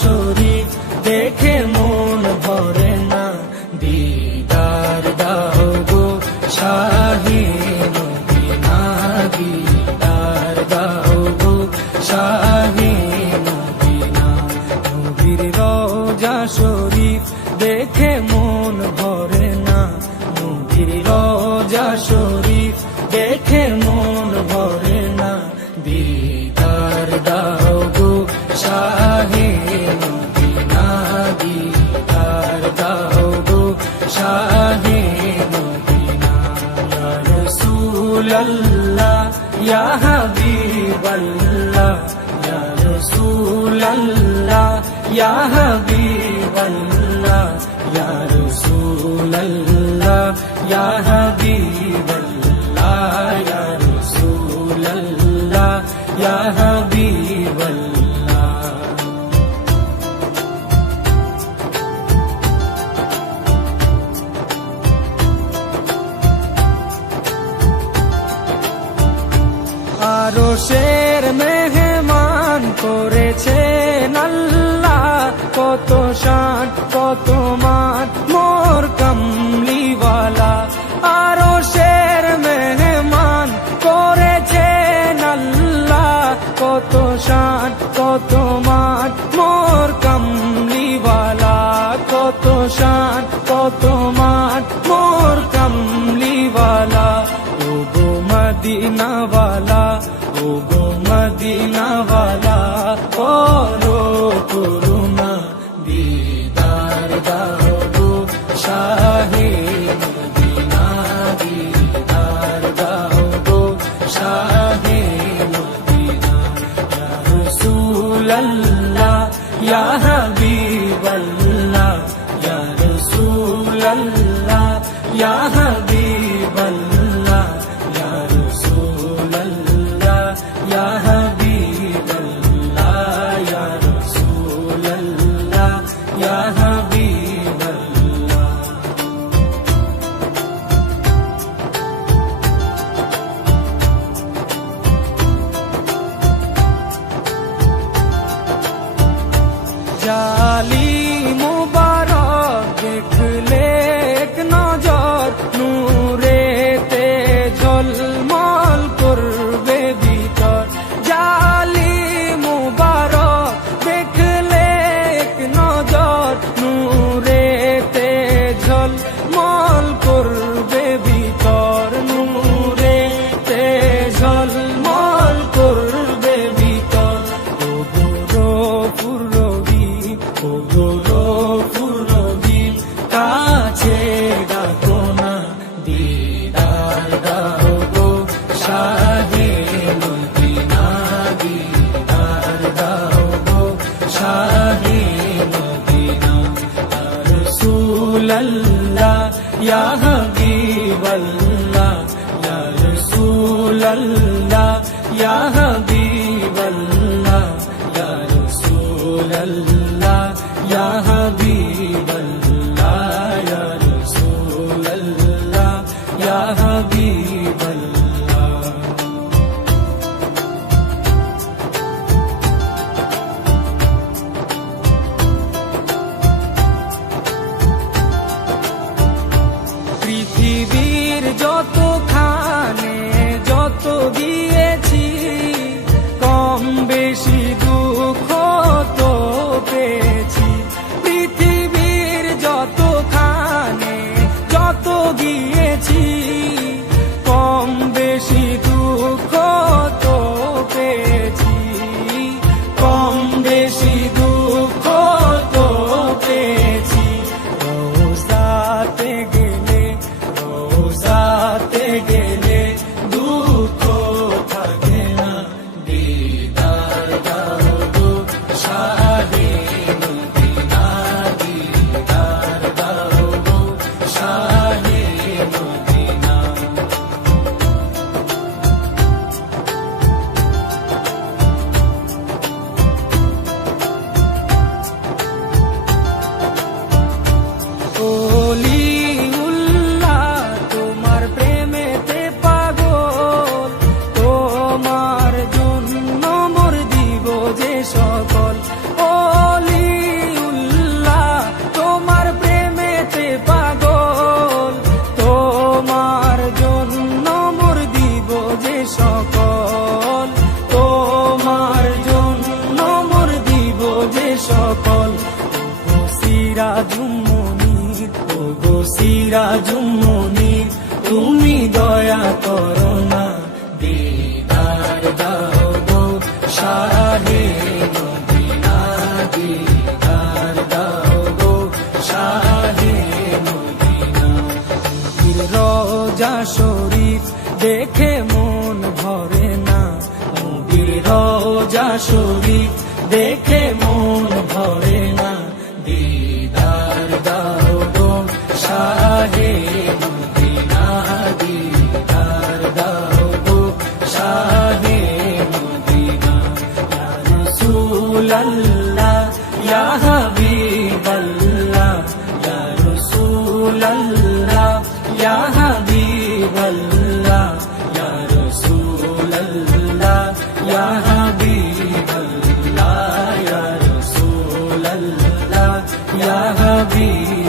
শরীফ দেখে মন ভরে না, দিদার দাও গো শাহে মদিনা, দিদার দাও গো শাহে মদিনা। নবীর রওজা শরীফ দেখে মন ভরে না, নবীর রওজা শরীফ দেখে মন ভরে না, দিদার দাও গো শাহে মদিনা, দিদার দাও গো শাহে মদিনা। ইয়া রাসূলাল্লাহ ইয়া হাবিবাল্লাহ, ইয়া রাসূলাল্লাহ ইয়া হাবিবাল্লাহ, ইয়া রাসূলাল্লাহ ইয়া হাবিবাল্লাহ, ইয়া রাসূলাল্লাহ ইয়া হাবিবাল্লাহ। আরশের মেহমান করেছেন আল্লাহ, কত শান কত মান মোর কামলিওয়ালা। আরশের মেহমান করেছেন আল্লাহ, কত শান কত মান মোর কামলিওয়ালা, কত শান কত মান মোর কামলিওয়ালা। ও গো মদিনাওয়ালা, ও গো মদিনাওয়ালা, করো করুণা, দিদার দাও গো শাহে মদিনা, দিদার দাও গো শাহে মদিনা। ইয়া রাসূলাল্লাহ ইয়া হাবিবাল্লাহ, ইয়া রাসূলাল্লাহ ইয়া হাবিবাল্লাহ, ইয়া রাসূলাল্লাহ ইয়া হাবিবাল্লাহ, ইয়া রাসূলাল্লাহ ইয়া হাবিবাল্লাহ। জালি মুবারক দেখলে এক নজর, নূরেতে ঝলমল করবে ভিতর। জালি মুবারক দেখলে এক নজর, নূরেতে ঝলমল করবে ভিতর, নূরেতে ঝলমল করবে ভিতর। ও গৌরবপুর রহিম, ও গৌরবপুর রহিম, কাছে ডাকো না, দিদার দাও গো শাহে মদিনা, দিদার দাও গো শাহে মদিনা। ইয়া রাসূলাল্লাহ ইয়া হাবিবাল্লাহ, ইয়া রাসূলাল্লাহ ইয়া হাবিবাল্লাহ, ইয়া রাসূলাল্লাহ ইয়া হাবিবাল্লাহ, ইয়া রাসূলাল্লাহ ইয়া হাবিবাল্লাহ। পৃথিবীর যতখানে যত দিয়েছি, কম বেশি দুঃখ তো পেয়েছি। পৃথিবীর যতখানে যত গিয়েছি, কম বেশি দুঃখ তো পেয়েছি, কম বেশি দুঃখ তো পেয়েছি। রওজাতে গেলে, রওজাতে গেলে দুঃখ থাকে না, দিদার দাও গো শাহে মদিনা, দিদার দাও গো শাহে মদিনা। ওলিউল্লাহ তোমার প্রেমেতে পাগল, তোমার জন্য মোর দিব যে সকল। ওলি সিরাজুম মুনির তুমি দয়া করো না, দিদার দাও গো শাহে মদিনা, দিদার দাও গো শাহে মদিনা। রোজা শরীফ দেখে মন ভরে না, নবীর রোজা শরীফ দেখে মন ভরে না, দিদার দাও গো শাহে মদিনা, দিদার দাও গো শাহে মদিনা। ইয়া রাসূলাল্লাহ ইয়া হাবিবাল্লাহ, ইয়া রাসূলাল্লাহ ইয়া হাবিবাল্লাহ, ইয়া রাসূলাল্লাহ ইয়া হাবিবাল্লাহ, ইয়া রাসূলাল্লাহ ইয়া হাবিবাল্লাহ।